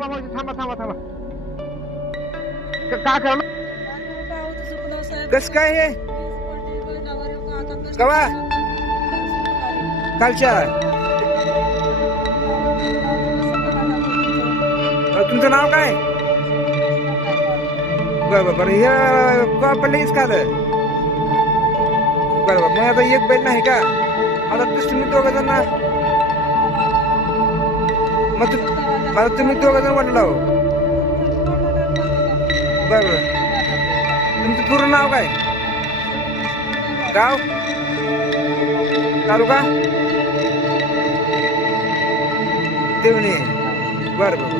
थांबा मावशी, थांबा थांबा थांबा. का करणार कस काय हे कवा कालच्या तुमचं नाव काय? बरं बरं हे पडलेच का बरोबर. मग आता एक बैल नाही का? आता तुम्ही दोघं जण मला तुम्ही दोघं जण वाटला हो. बरोबर. तुमचं पूर्ण नाव काय? गाव तालुका देवणी. बरं बरं.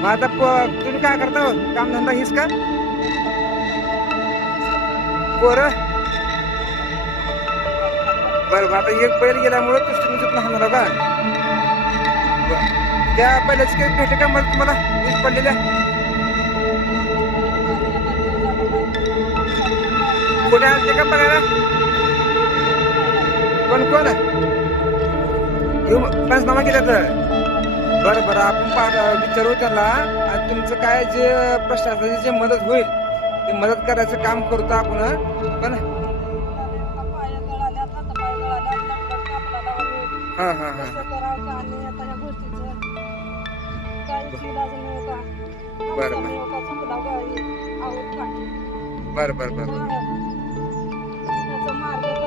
मग आता तुम्ही काय करता? काम धंदा हीच का? पोरं बरं. आता एक बैल गेल्यामुळे तुम्ही तिथून हाणला का? त्या बैलाची काही भेटे का मग तुम्हाला वीज पडलेल्या? कोणी आणते का बघायला? कोण कोण पंचनामा केला तर? बरं बरं. आपण विचारू त्याला आणि तुमचं काय जे प्रशासनाची जे मदत होईल ते मदत करायचं काम करतो आपण. पण हा हा हा बरं बरं बरं बरं बरं.